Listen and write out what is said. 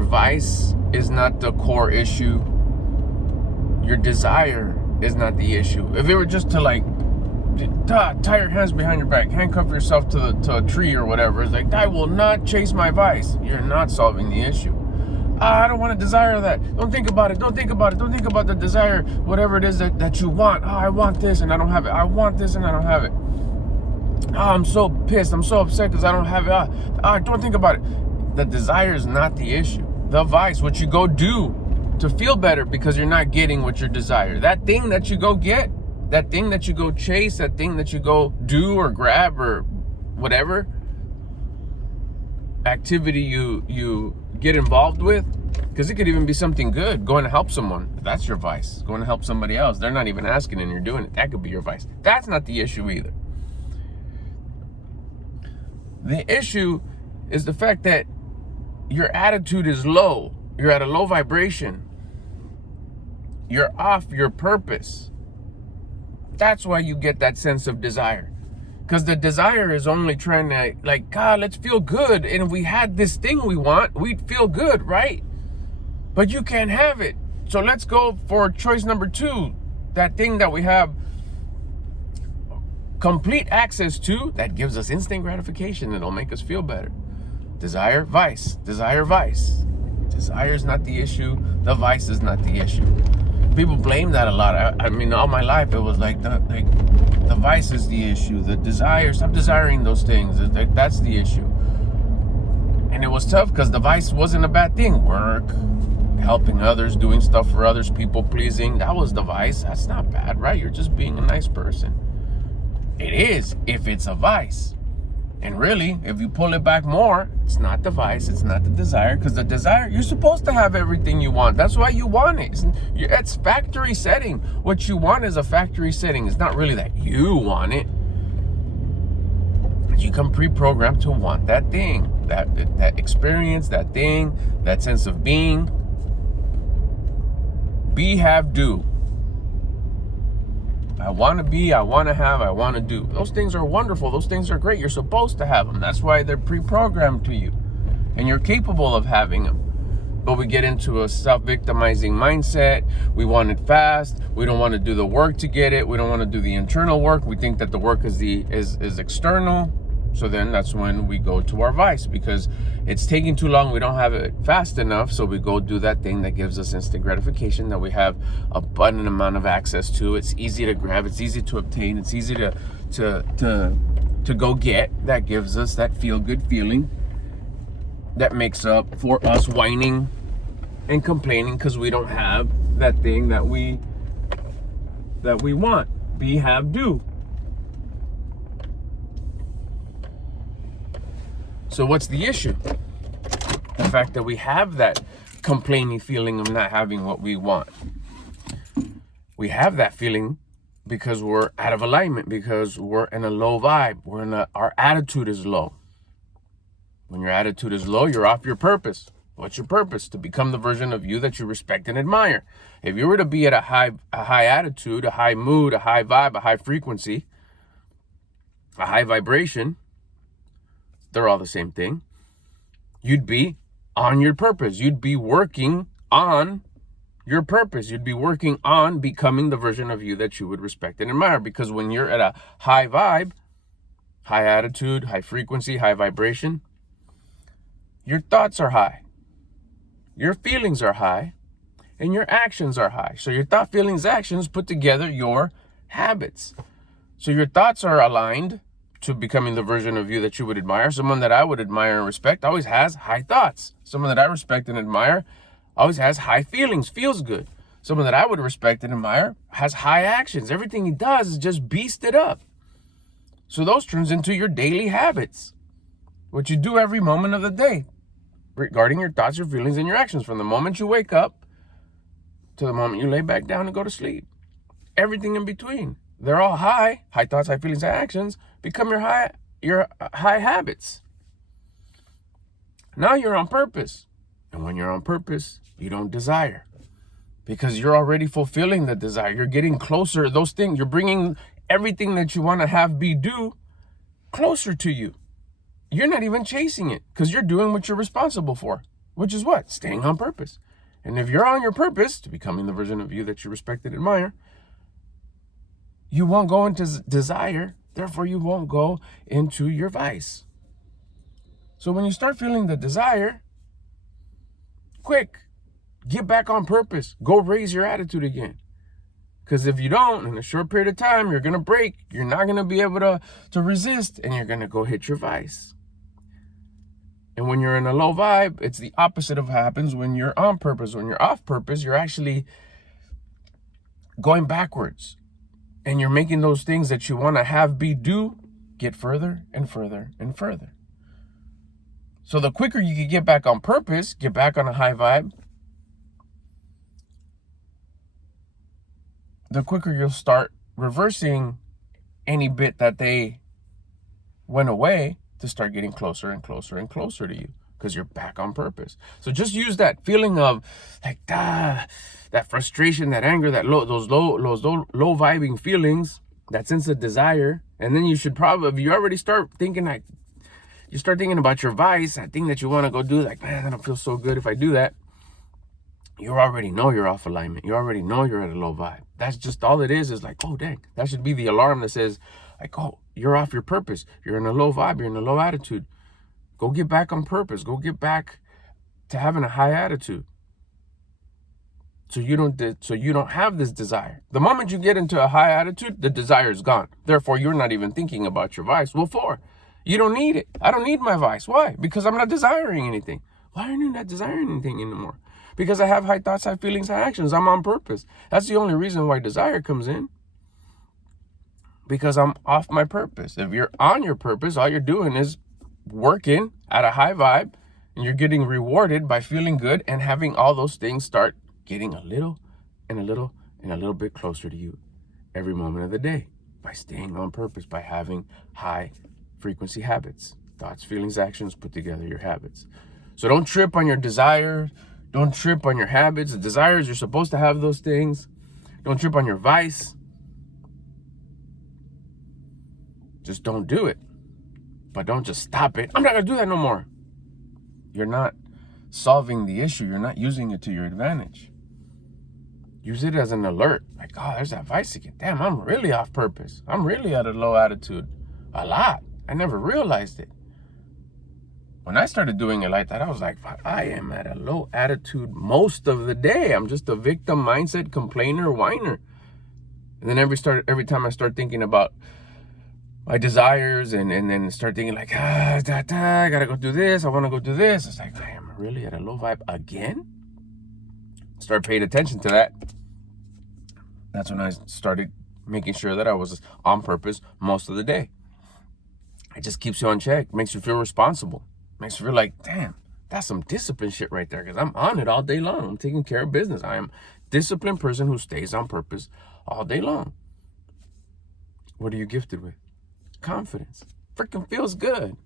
your vice is not the core issue. Your desire is not the issue. If it were just to like tie your hands behind your back, handcuff yourself to a tree or whatever, it's like, I will not chase my vice. You're not solving the issue. I don't want to desire that. Don't think about it. Don't think about it. Don't think about the desire, whatever it is that you want. I want this and I don't have it. I want this and I don't have it. I'm so pissed. I'm so upset because I don't have it. Don't think about it. The desire is not the issue. The vice, what you go do to feel better because you're not getting what you desire. That thing that you go get, that thing that you go chase, that thing that you go do or grab or whatever activity you get involved with, because it could even be something good, going to help someone. That's your vice. Going to help somebody else. They're not even asking and you're doing it. That could be your vice. That's not the issue either. The issue is the fact that your attitude is low. You're at a low vibration. You're off your purpose. That's why you get that sense of desire. Because the desire is only trying to, like, God, let's feel good. And if we had this thing we want, we'd feel good, right? But you can't have it. So let's go for choice number 2. That thing that we have complete access to that gives us instant gratification. It'll make us feel better. Desire, vice. Desire, vice. Desire is not the issue. The vice is not the issue. People blame that a lot. I mean, all my life, it was like the vice is the issue. The desire, stop desiring those things. That's the issue. And it was tough because the vice wasn't a bad thing. Work, helping others, doing stuff for others, people pleasing. That was the vice. That's not bad, right? You're just being a nice person. It is if it's a vice. And really, if you pull it back more, it's not the vice, it's not the desire, because the desire, you're supposed to have everything you want. That's why you want it. It's factory setting. What you want is a factory setting. It's not really that you want it. You come pre-programmed to want that thing, that experience, that thing, that sense of being. Be, have, do. I want to be, I want to have, I want to do. Those things are wonderful. Those things are great. You're supposed to have them. That's why they're pre-programmed to you. And you're capable of having them. But we get into a self-victimizing mindset. We want it fast. We don't want to do the work to get it. We don't want to do the internal work. We think that the work is external. So then that's when we go to our vice, because it's taking too long. We don't have it fast enough. So we go do that thing that gives us instant gratification, that we have abundant amount of access to. It's easy to grab. It's easy to obtain. It's easy to go get. That gives us that feel-good feeling that makes up for us whining and complaining because we don't have that thing that we want. Be, have, do. So what's the issue? The fact that we have that complaining feeling of not having what we want. We have that feeling because we're out of alignment, because we're in a low vibe. Our attitude is low. When your attitude is low, you're off your purpose. What's your purpose? To become the version of you that you respect and admire. If you were to be at a high attitude, a high mood, a high vibe, a high frequency, a high vibration, they're all the same thing. You'd be on your purpose. You'd be working on your purpose. You'd be working on becoming the version of you that you would respect and admire. Because when you're at a high vibe, high attitude, high frequency, high vibration, your thoughts are high, your feelings are high, and your actions are high. So your thought, feelings, actions put together your habits. So your thoughts are aligned to becoming the version of you that you would admire. Someone that I would admire and respect always has high thoughts. Someone that I respect and admire always has high feelings, feels good. Someone that I would respect and admire has high actions. Everything he does is just beasted up. So those turns into your daily habits, what you do every moment of the day regarding your thoughts, your feelings, and your actions, from the moment you wake up to the moment you lay back down and go to sleep. Everything in between. They're all high thoughts, high feelings, high actions become your high habits. Now you're on purpose. And when you're on purpose, you don't desire, because you're already fulfilling the desire. You're getting closer. Those things, you're bringing everything that you want to have, be, do closer to you. You're not even chasing it because you're doing what you're responsible for. which is what? Staying on purpose. And if you're on your purpose to becoming the version of you that you respect and admire, you won't go into desire. Therefore, you won't go into your vice. So when you start feeling the desire, quick, get back on purpose. Go raise your attitude again. Because if you don't, in a short period of time, you're going to break. You're not going to be able to resist, and you're going to go hit your vice. And when you're in a low vibe, it's the opposite of what happens when you're on purpose. When you're off purpose, you're actually going backwards. And you're making those things that you want to have be do get further and further and further. So the quicker you can get back on purpose, get back on a high vibe, the quicker you'll start reversing any bit that they went away to start getting closer and closer and closer to you, because you're back on purpose. So just use that feeling of like that frustration, that anger, those low vibing feelings, that sense of desire, and then you should probably, if you already start thinking like, you start thinking about your vice, that thing that you want to go do, like, man, I don't feel so good if I do that. You already know you're off alignment. You already know you're at a low vibe. That's just all it is like, oh, dang. That should be the alarm that says, like, oh, you're off your purpose. You're in a low vibe. You're in a low attitude. Go get back on purpose. Go get back to having a high attitude. So you don't have this desire. The moment you get into a high attitude, the desire is gone. Therefore, you're not even thinking about your vice. Well, you don't need it. I don't need my vice. Why? Because I'm not desiring anything. Why are you not desiring anything anymore? Because I have high thoughts, high feelings, high actions. I'm on purpose. That's the only reason why desire comes in. Because I'm off my purpose. If you're on your purpose, all you're doing is working at a high vibe, and you're getting rewarded by feeling good and having all those things start getting a little and a little and a little bit closer to you every moment of the day by staying on purpose, by having high frequency habits. Thoughts, feelings, actions, put together your habits. So don't trip on your desire. Don't trip on your habits. The desires, you're supposed to have those things. Don't trip on your vice. Just don't do it. But don't just stop it. I'm not going to do that no more. You're not solving the issue. You're not using it to your advantage. Use it as an alert. Like, oh, there's that vice again. Damn, I'm really off purpose. I'm really at a low attitude. A lot. I never realized it. When I started doing it like that, I was like, I am at a low attitude most of the day. I'm just a victim mindset, complainer, whiner. And then every time I start thinking about my desires and then start thinking like, I gotta go do this. I want to go do this. It's like, I am really at a low vibe again. Start paying attention to that. That's when I started making sure that I was on purpose most of the day. It just keeps you on check. Makes you feel responsible. Makes you feel like, damn, that's some discipline shit right there, because I'm on it all day long. I'm taking care of business. I am a disciplined person who stays on purpose all day long. What are you gifted with? Confidence. Freaking feels good.